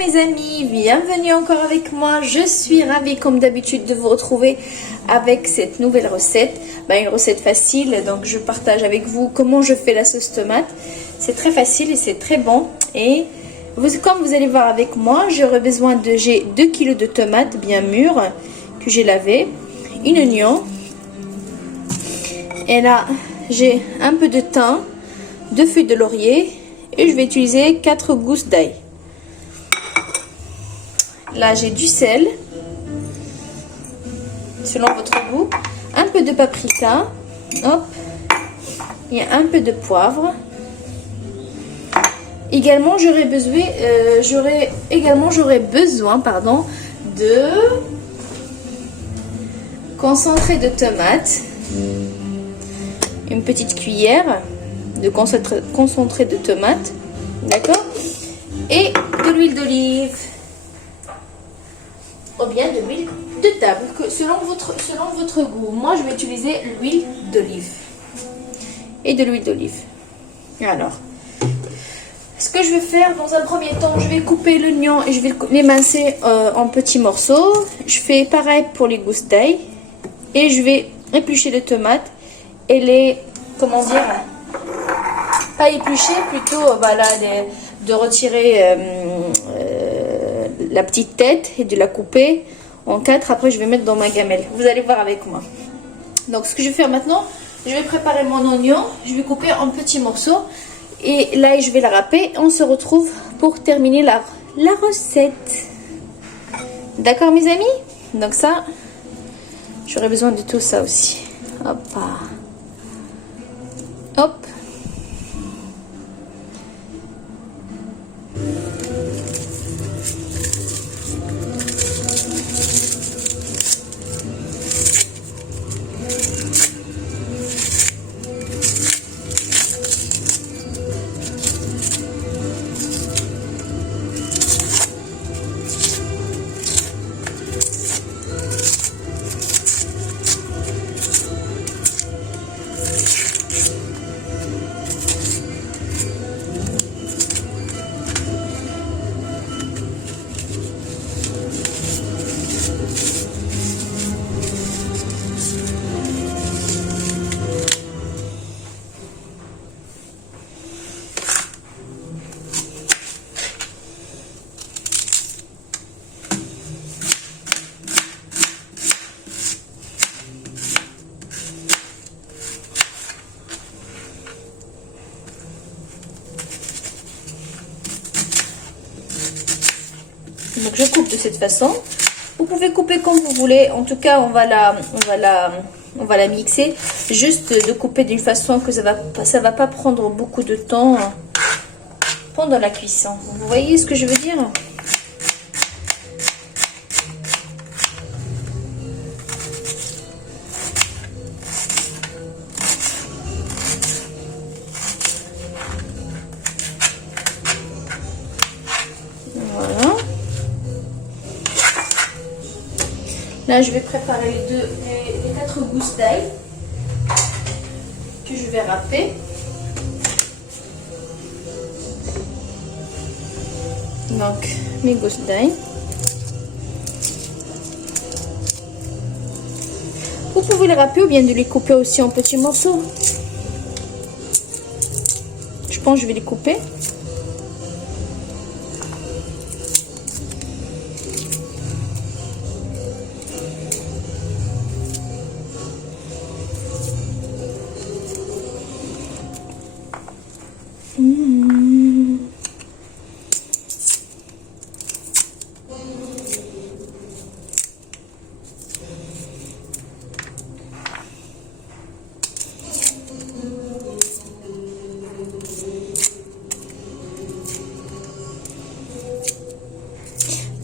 mes amis, bienvenue encore avec moi. Je suis ravie comme d'habitude de vous retrouver avec cette nouvelle recette. Une recette facile, donc je partage avec vous comment je fais la sauce tomate. C'est très facile et c'est très bon. Et comme vous allez voir avec moi, j'aurai besoin de 2 kg de tomates bien mûres que j'ai lavées, un oignon. Et là, j'ai un peu de thym, 2 feuilles de laurier et je vais utiliser 4 gousses d'ail. Là, j'ai du sel, selon votre goût, un peu de paprika, hop, et un peu de poivre. Également, j'aurai besoin, de concentré de tomate, une petite cuillère de concentré de tomate, d'accord, et de l'huile d'olive. Ou bien de l'huile de table, selon votre goût. Moi, je vais utiliser l'huile d'olive. Et de l'huile d'olive. Alors, ce que je vais faire dans un premier temps, je vais couper l'oignon et je vais l'émincer en petits morceaux. Je fais pareil pour les gousses d'ail. Et je vais éplucher les tomates et les, comment dire, pas éplucher, plutôt voilà, de retirer la petite tête et de la couper en 4. Après, je vais mettre dans ma gamelle. Vous allez voir avec moi. Donc, ce que je vais faire maintenant, je vais préparer mon oignon. Je vais couper en petits morceaux. Et là, je vais la râper. On se retrouve pour terminer la recette. D'accord, mes amis? Donc ça, j'aurai besoin de tout ça aussi. Hop. Hop. Donc je coupe de cette façon. Vous pouvez couper comme vous voulez. En tout cas, on va la mixer. Juste de couper d'une façon que ça va pas prendre beaucoup de temps pendant la cuisson. Vous voyez ce que je veux dire? Voilà. Là, je vais préparer les 4 gousses d'ail que je vais râper. Donc, mes gousses d'ail. Vous pouvez les râper ou bien de les couper aussi en petits morceaux. Je pense que je vais les couper.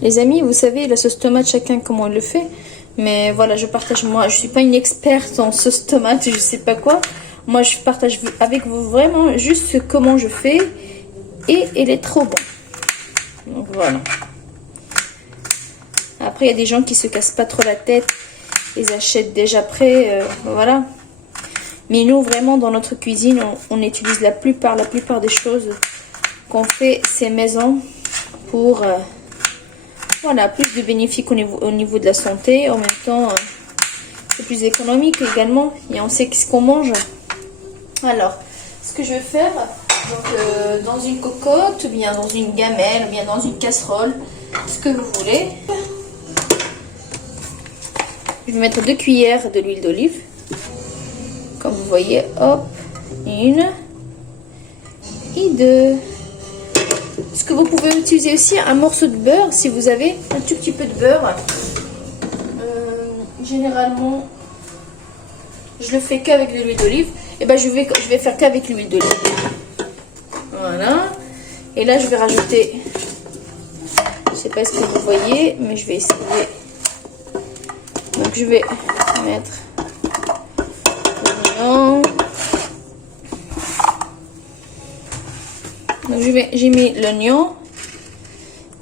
Les amis, vous savez, la sauce tomate, chacun comment il le fait. Mais voilà, je partage, moi, je suis pas une experte en sauce tomate, je sais pas quoi. Moi, je partage avec vous vraiment juste comment je fais. Et elle est trop bon. Donc voilà. Après, il y a des gens qui se cassent pas trop la tête. Ils achètent déjà prêt, voilà. Mais nous, vraiment, dans notre cuisine, on utilise la plupart des choses qu'on fait, c'est maison, pour Voilà, plus de bénéfiques au niveau de la santé. En même temps, c'est plus économique également. Et on sait ce qu'on mange. Alors, ce que je vais faire, donc, dans une cocotte, ou bien dans une gamelle, ou bien dans une casserole, ce que vous voulez. Je vais mettre 2 cuillères de l'huile d'olive. Comme vous voyez, hop, 1 et 2. Ce que vous pouvez utiliser aussi, un morceau de beurre, si vous avez un tout petit peu de beurre. Généralement, je le fais qu'avec de l'huile d'olive. Et ben je vais faire qu'avec l'huile d'olive. Voilà. Et là, je vais rajouter, je sais pas ce que vous voyez, mais je vais essayer. Donc, je vais mettre l'oignon. Donc, j'ai mis l'oignon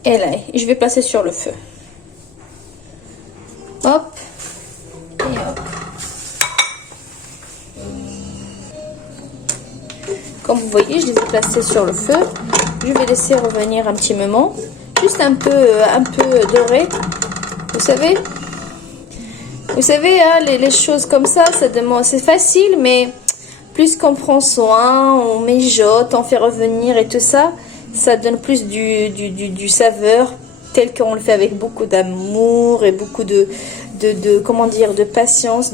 et là, je vais passer sur le feu. Hop et hop. Comme vous voyez, je les ai placés sur le feu. Je vais laisser revenir un petit moment, juste un peu doré. Vous savez, hein, les choses comme ça demande, c'est facile, mais plus qu'on prend soin, on mijote, on fait revenir et tout ça, ça donne plus du saveur, tel qu'on le fait avec beaucoup d'amour et beaucoup comment dire, de patience,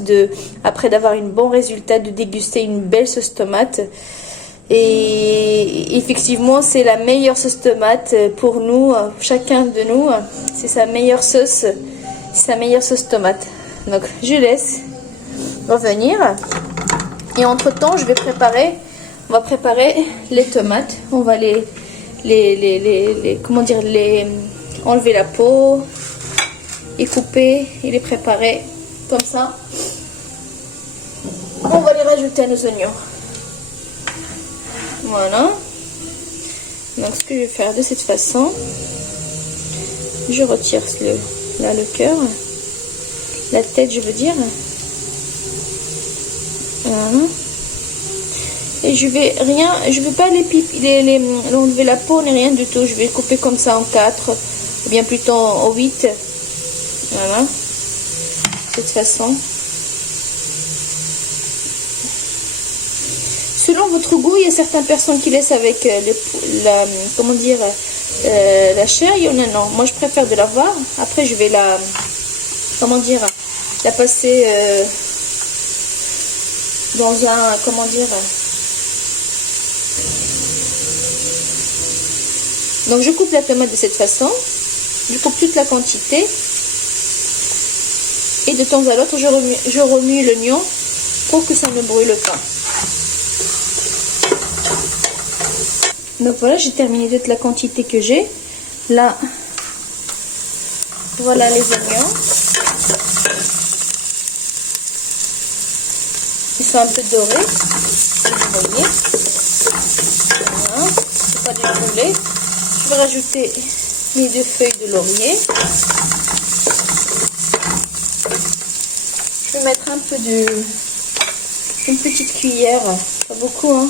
après d'avoir un bon résultat, de déguster une belle sauce tomate. Et effectivement, c'est la meilleure sauce tomate pour nous, chacun de nous, c'est sa meilleure sauce tomate. Donc, je laisse revenir. Et entre temps, on va préparer les tomates. On va comment dire, enlever la peau et couper et les préparer comme ça. On va les rajouter à nos oignons. Voilà. Donc, ce que je vais faire de cette façon, je retire le cœur, la tête, je veux dire. Voilà. Et je vais pas enlever la peau ni rien du tout. Je vais couper comme ça en 4, ou bien plutôt en 8. Voilà. De cette façon. Selon votre goût, il y a certaines personnes qui laissent avec comment dire, la chair. Il y en a non. Moi, je préfère de l'avoir. Après, je vais la passer dans un, comment dire. Donc, je coupe la tomate de cette façon. Je coupe toute la quantité. Et de temps à l'autre, je remue l'oignon pour que ça ne brûle pas. Donc voilà, j'ai terminé toute la quantité que j'ai. Là, voilà les oignons. Ils sont un peu dorés, vous voyez. Voilà, c'est pas du brûlé. Je vais rajouter mes 2 feuilles de laurier. Je vais mettre un peu une petite cuillère, pas beaucoup, hein,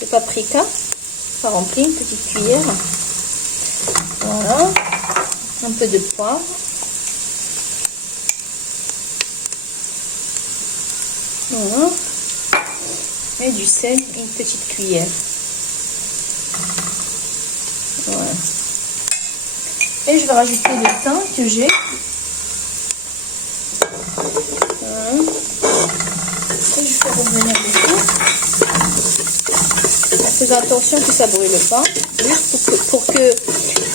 de paprika, pas rempli, une petite cuillère. Voilà, un peu de poivre. Voilà, et du sel, une petite cuillère. Voilà. Et je vais rajouter le thym que j'ai. Voilà. Et je fais revenir le tout. Fais attention que ça ne brûle pas, juste pour que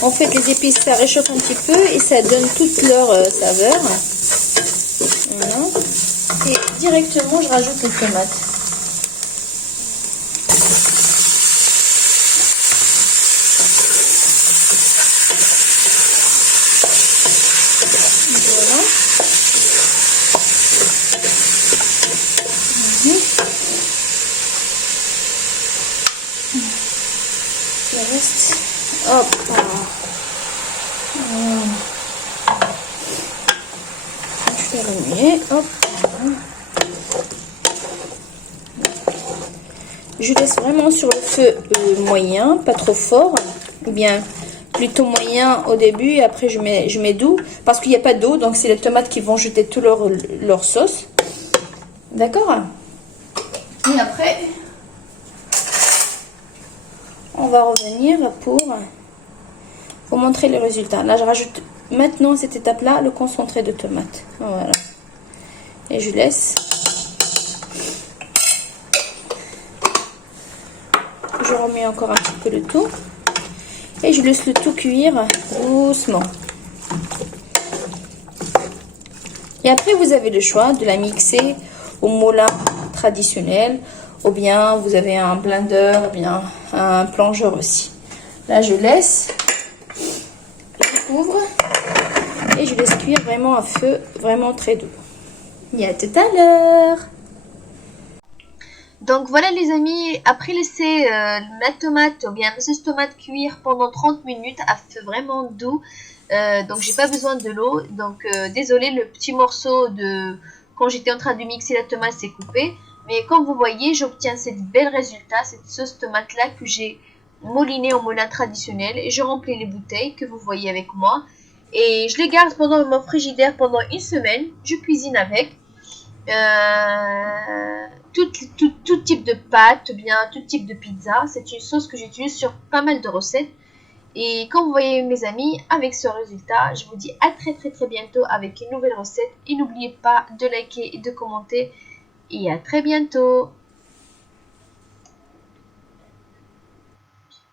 en fait les épices ça réchauffe un petit peu et ça donne toute leur saveur. Voilà. Et directement je rajoute les tomates. Voilà. Le reste, hop, je vais remuer, hop. Je laisse vraiment sur le feu moyen, pas trop fort, ou bien plutôt moyen au début et après je mets doux parce qu'il n'y a pas d'eau, donc c'est les tomates qui vont jeter tout leur sauce. D'accord? Et après, on va revenir pour vous montrer les résultats. Là, je rajoute maintenant à cette étape-là le concentré de tomate. Voilà. Et je laisse. Je remets encore un petit peu le tout. Et je laisse le tout cuire doucement. Et après, vous avez le choix de la mixer au moulin traditionnel. Ou bien vous avez un blender, ou bien un plongeur aussi. Là, je laisse. Je couvre. Et je laisse cuire vraiment à feu vraiment très doux. Et à tout à l'heure. Donc voilà les amis, après laisser ma tomate ou bien ma sauce tomate cuire pendant 30 minutes à feu vraiment doux, donc j'ai pas besoin de l'eau, donc désolé, le petit morceau de quand j'étais en train de mixer la tomate s'est coupé, mais comme vous voyez j'obtiens cette belle résultat, cette sauce tomate là que j'ai moulinée au moulin traditionnel, et je remplis les bouteilles que vous voyez avec moi et je les garde pendant mon frigidaire pendant une semaine, je cuisine avec. Tout type de pâte, bien tout type de pizza. C'est une sauce que j'utilise sur pas mal de recettes. Et comme vous voyez mes amis, avec ce résultat, je vous dis à très bientôt avec une nouvelle recette. Et n'oubliez pas de liker et de commenter. Et à très bientôt.